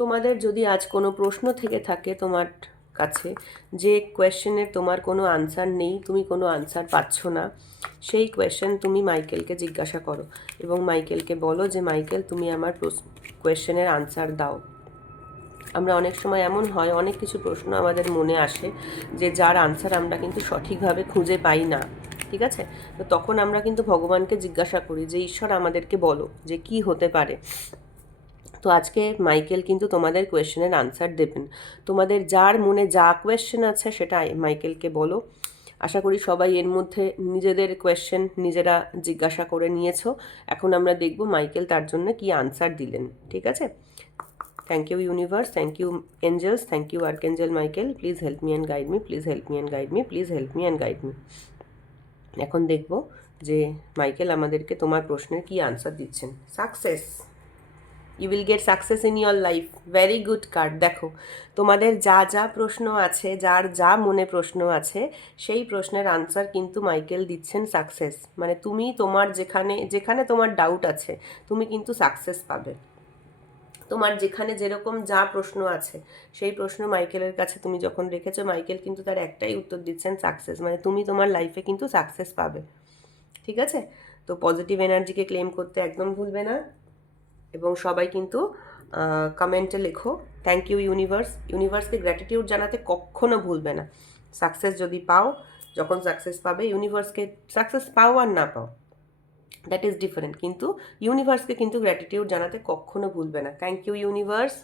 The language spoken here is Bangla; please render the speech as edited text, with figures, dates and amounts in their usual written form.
তোমাদের যদি আজ কোনো প্রশ্ন থেকে থাকে তোমার কাছে, যে কোয়েশ্চেনের তোমার কোনো আনসার নেই, তুমি কোনো আনসার পাচ্ছ না, সেই কোয়েশ্চেন তুমি মাইকেলকে জিজ্ঞাসা করো এবং মাইকেলকে বলো যে মাইকেল তুমি আমার কোয়েশ্চেনের আনসার দাও। আমরা অনেক সময় এমন হয়, অনেক কিছু প্রশ্ন আমাদের মনে আসে যে যার আনসার আমরা কিন্তু সঠিকভাবে খুঁজে পাই না, ঠিক আছে? তো তখন আমরা কিন্তু ভগবানকে জিজ্ঞাসা করি যে ঈশ্বর আমাদেরকে বলো যে কি হতে পারে। তো আজকে মাইকেল কিন্তু তোমাদের কোয়েশ্চেনের আনসার দেবেন। তোমাদের যার মনে যা কোয়েশ্চেন আছে সেটা মাইকেলকে বলো। আশা করি সবাই এর মধ্যে নিজেদের কোয়েশ্চেন নিজেরা জিজ্ঞাসা করে নিয়েছো। এখন আমরা দেখব মাইকেল তার জন্য কি আনসার দিলেন, ঠিক আছে? Thank you universe, thank you angels, thank you archangel Michael, please help me and guide me, please help me and guide me, please help me and guide me. এখন দেখব যে মাইকেল আমাদেরকে তোমার প্রশ্নের কি আনসার দিচ্ছেন। Success, you will get success in your life. Very good card. দেখো তোমাদের যা যা প্রশ্ন আছে, যার যা মনে প্রশ্ন আছে, সেই প্রশ্নের আনসার কিন্তু মাইকেল দিচ্ছেন সাকসেস। মানে তুমি তোমার যেখানে যেখানে তোমার ডাউট আছে তুমি কিন্তু সাকসেস পাবে। তোমার যেখানে যেরকম যা প্রশ্ন আছে সেই প্রশ্ন মাইকেলের কাছে তুমি যখন রেখেছো, মাইকেল কিন্তু তার একটাই উত্তর দিচ্ছেন সাকসেস। মানে তুমি তোমার লাইফে কিন্তু সাকসেস পাবে, ঠিক আছে? তো পজিটিভ এনার্জিকে ক্লেম করতে একদম ভুলবে না এবং সবাই কিন্তু কমেন্টে লেখো থ্যাংক ইউ ইউনিভার্স। ইউনিভার্সকে গ্র্যাটিটিউড জানাতে কখনো ভুলবে না। সাকসেস যদি পাও, যখন সাকসেস পাবে, ইউনিভার্সকে সাকসেস পাও আর না পাও দ্যাট ইজ ডিফারেন্ট, কিন্তু ইউনিভার্সকে কিন্তু গ্র্যাটিটিউড জানাতে কখনো ভুলবে না। Thank you universe.